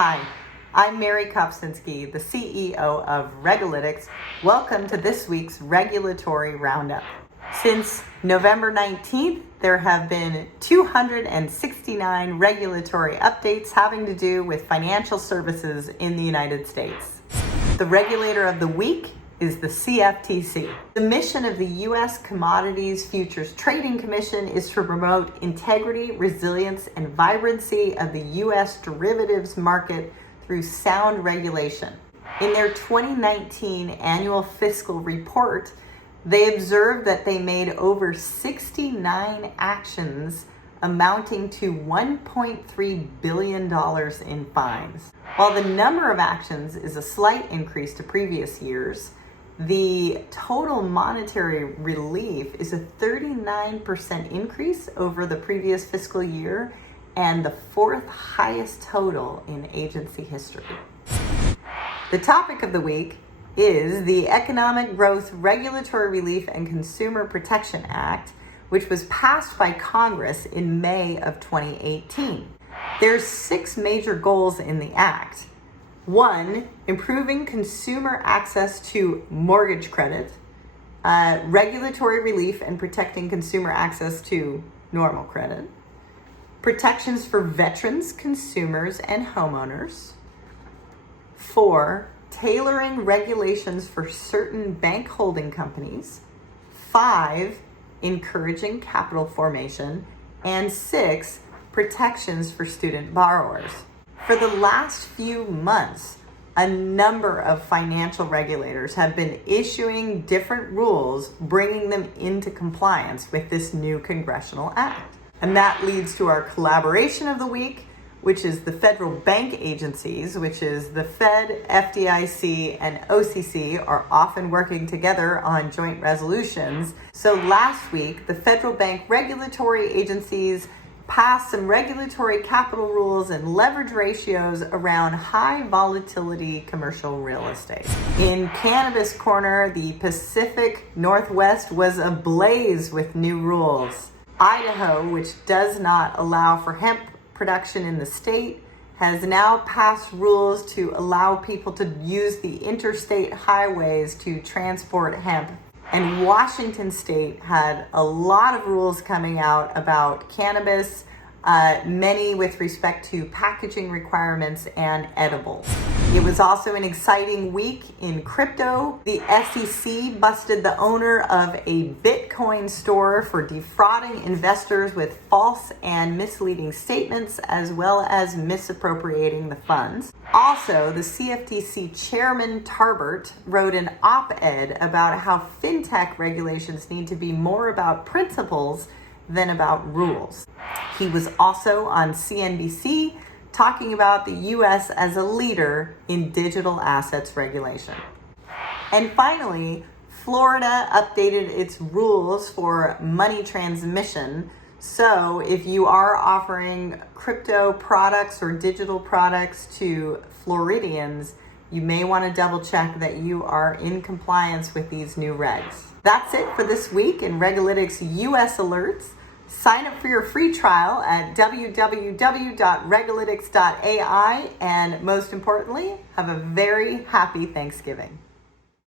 Hi, I'm Mary Kopsinski, the CEO of Regulalytics. Welcome to this week's Regulatory Roundup. Since November 19th, there have been 269 regulatory updates having to do with financial services in the United States. The regulator of the week is the CFTC. The mission of the U.S. Commodities Futures Trading Commission is to promote integrity, resilience, and vibrancy of the U.S. derivatives market through sound regulation. In their 2019 annual fiscal report, they observed that they made over 69 actions amounting to $1.3 billion in fines. While the number of actions is a slight increase to previous years, the total monetary relief is a 39% increase over the previous fiscal year and the fourth highest total in agency history. The topic of the week is the Economic Growth, Regulatory Relief, and Consumer Protection Act, which was passed by Congress in May of 2018. There's 6 major goals in the act. 1, improving consumer access to mortgage credit, regulatory relief and protecting consumer access to normal credit, protections for veterans, consumers, and homeowners. 4, tailoring regulations for certain bank holding companies. 5, encouraging capital formation. And 6, protections for student borrowers. For the last few months, a number of financial regulators have been issuing different rules, bringing them into compliance with this new congressional act. And that leads to our collaboration of the week, which is the federal bank agencies, which is the Fed, FDIC, and OCC are often working together on joint resolutions. So last week, the federal bank regulatory agencies passed some regulatory capital rules and leverage ratios around high volatility commercial real estate. In Cannabis Corner, the Pacific Northwest was ablaze with new rules. Idaho, which does not allow for hemp production in the state, has now passed rules to allow people to use the interstate highways to transport hemp. And Washington State had a lot of rules coming out about cannabis, many with respect to packaging requirements and edibles. It was also an exciting week in crypto. The SEC busted the owner of a Bitcoin store for defrauding investors with false and misleading statements, as well as misappropriating the funds. Also, the CFTC chairman Tarbert wrote an op-ed about how fintech regulations need to be more about principles than about rules. He was also on CNBC talking about the U.S. as a leader in digital assets regulation. And finally, Florida updated its rules for money transmission. So if you are offering crypto products or digital products to Floridians, you may want to double check that you are in compliance with these new regs. That's it for this week in Regulalytics U.S. Alerts. Sign up for your free trial at www.regulalytics.ai, and most importantly, have a very happy Thanksgiving.